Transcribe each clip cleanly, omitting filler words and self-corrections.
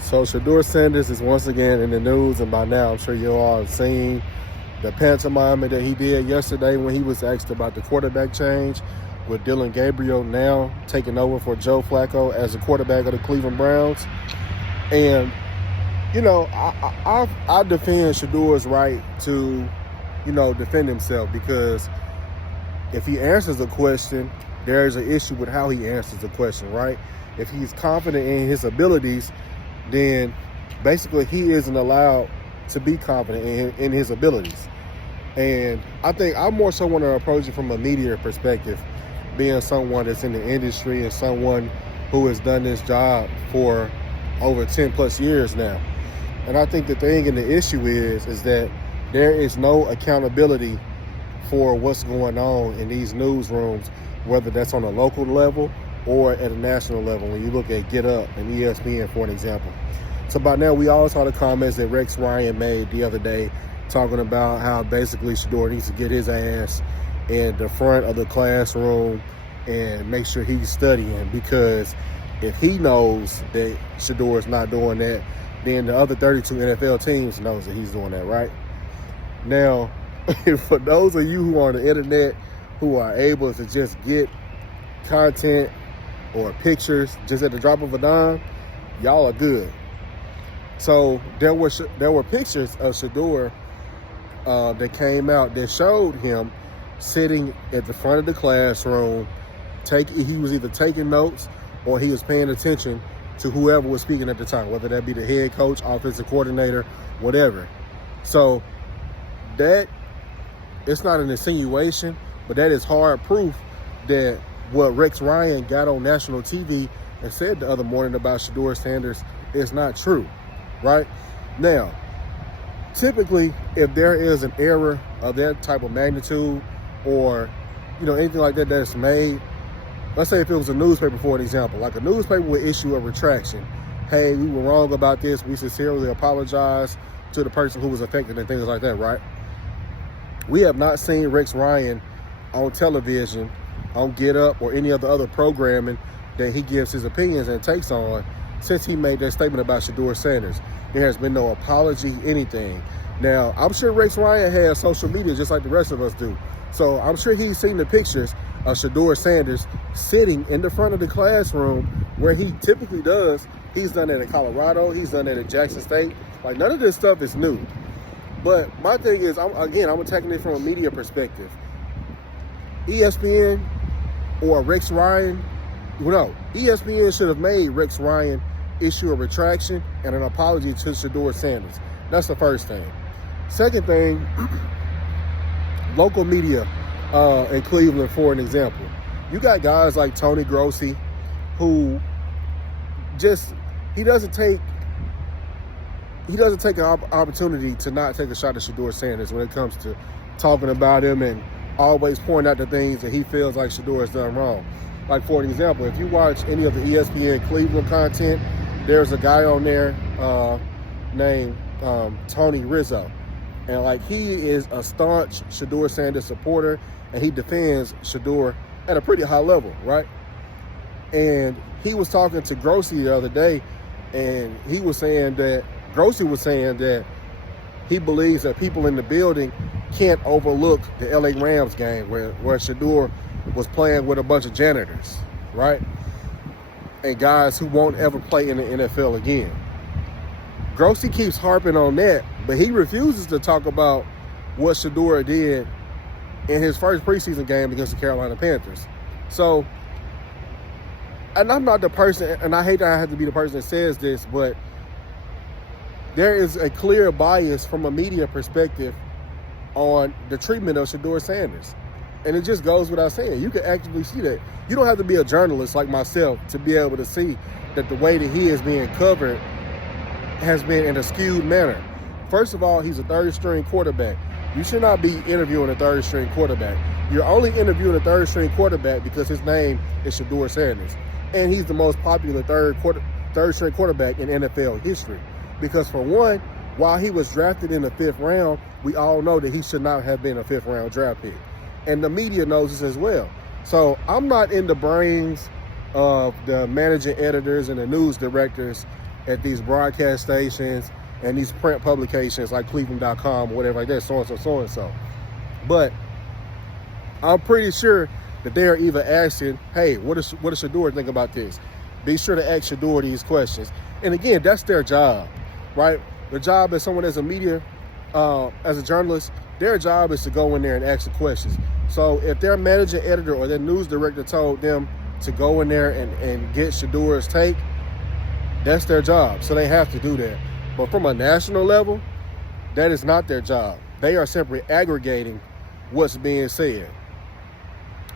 So Shedeur Sanders is once again in the news, and by now I'm sure you all have seen the pantomime that he did yesterday when he was asked about the quarterback change, with Dylan Gabriel now taking over for Joe Flacco as the quarterback of the Cleveland Browns. And you know, I defend Shedeur's right to, defend himself, because if he answers a question, there's an issue with how he answers the question, right? If he's confident in his abilities, then basically he isn't allowed to be confident in his abilities. And I think I more so want to approach it from a media perspective, being someone that's in the industry and someone who has done this job for over 10 plus years now. And I think the thing and the issue is that there is no accountability for what's going on in these newsrooms, whether that's on a local level or at a national level, when you look at Get Up and ESPN, for an example. So by now, we all saw the comments that Rex Ryan made the other day, talking about how basically Shedeur needs to get his ass in the front of the classroom and make sure he's studying, because if he knows that Shedeur is not doing that, then the other 32 NFL teams knows that he's doing that, right? Now, for those of you who are on the internet who are able to just get content or pictures just at the drop of a dime, y'all are good. So there were pictures of Shedeur that came out that showed him sitting at the front of the classroom. He was either taking notes or he was paying attention to whoever was speaking at the time, whether that be the head coach, offensive coordinator, whatever. So that, it's not an insinuation, but that is hard proof that what Rex Ryan got on national TV and said the other morning about Shedeur Sanders is not true, right? Now, typically, if there is an error of that type of magnitude, or anything like that that's made, let's say if it was a newspaper, for an example, like a newspaper would issue a retraction. Hey, we were wrong about this. We sincerely apologize to the person who was affected, and things like that, right? We have not seen Rex Ryan on television, on Get Up, or any of the other programming that he gives his opinions and takes on since he made that statement about Shedeur Sanders. There has been no apology, anything. Now, I'm sure Rex Ryan has social media just like the rest of us do. So I'm sure he's seen the pictures of Shedeur Sanders sitting in the front of the classroom where he typically does. He's done that in Colorado. He's done that at Jackson State. Like, none of this stuff is new. But my thing is, I'm attacking it from a media perspective. ESPN or Rex Ryan, ESPN should have made Rex Ryan issue a retraction and an apology to Shedeur Sanders. That's the first thing. Second thing, local media in Cleveland, for an example. You got guys like Tony Grossi, who he doesn't take an opportunity to not take a shot at Shedeur Sanders when it comes to talking about him, and always point out the things that he feels like Shedeur has done wrong. Like, for an example, if you watch any of the ESPN Cleveland content, there's a guy on there named Tony Rizzo. And like, he is a staunch Shedeur Sanders supporter, and he defends Shedeur at a pretty high level, right? And he was talking to Grossi the other day, and Grossi was saying that he believes that people in the building can't overlook the LA Rams game where Shedeur was playing with a bunch of janitors, right? And guys who won't ever play in the NFL again. Grossi keeps harping on that, but he refuses to talk about what Shedeur did in his first preseason game against the Carolina Panthers. So, and I'm not the person, and I hate that I have to be the person that says this, but there is a clear bias from a media perspective on the treatment of Shedeur Sanders. And it just goes without saying. You can actively see that. You don't have to be a journalist like myself to be able to see that the way that he is being covered has been in a skewed manner. First of all, he's a third-string quarterback. You should not be interviewing a third-string quarterback. You're only interviewing a third-string quarterback because his name is Shedeur Sanders. And he's the most popular third-string quarterback in NFL history. Because for one, while he was drafted in the 5th round, we all know that he should not have been a 5th-round draft pick. And the media knows this as well. So I'm not in the brains of the managing editors and the news directors at these broadcast stations and these print publications like Cleveland.com or whatever like that, so-and-so, so-and-so. But I'm pretty sure that they're either asking, hey, what does Shedeur think about this? Be sure to ask Shedeur these questions. And again, that's their job, right? The job as someone as a media, as a journalist, their job is to go in there and ask the questions. So if their managing editor or their news director told them to go in there and get Shedeur's take, that's their job. So they have to do that. But from a national level, that is not their job. They are simply aggregating what's being said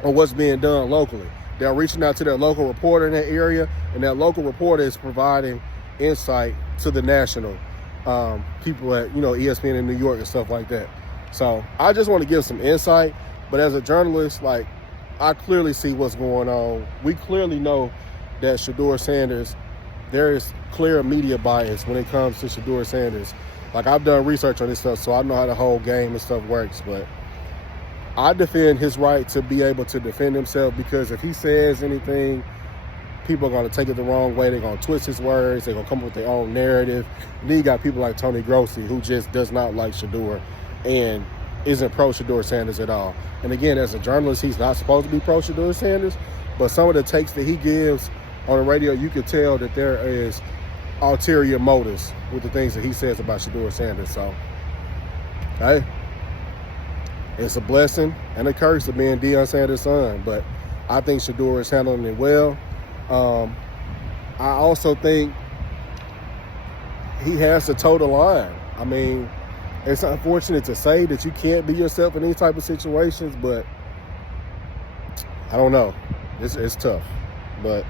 or what's being done locally. They're reaching out to their local reporter in that area, and that local reporter is providing insight to the national people at, ESPN in New York and stuff like that. So I just want to give some insight. But as a journalist, like, I clearly see what's going on. We clearly know that Shedeur Sanders, there is clear media bias when it comes to Shedeur Sanders. Like, I've done research on this stuff, so I know how the whole game and stuff works. But I defend his right to be able to defend himself, because if he says anything, people are going to take it the wrong way. They're going to twist his words. They're going to come up with their own narrative. And then you got people like Tony Grossi, who just does not like Shedeur and isn't pro Shedeur Sanders at all. And again, as a journalist, he's not supposed to be pro Shedeur Sanders, but some of the takes that he gives on the radio, you can tell that there is ulterior motives with the things that he says about Shedeur Sanders. So, hey, it's a blessing and a curse of being Deion Sanders' son, but I think Shedeur is handling it well. I also think he has to toe the line. I mean, it's unfortunate to say that you can't be yourself in any type of situations, but I don't know. It's tough. But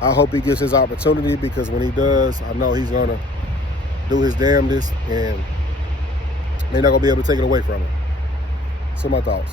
I hope he gets his opportunity, because when he does, I know he's going to do his damnedest, and they're not going to be able to take it away from him. So my thoughts.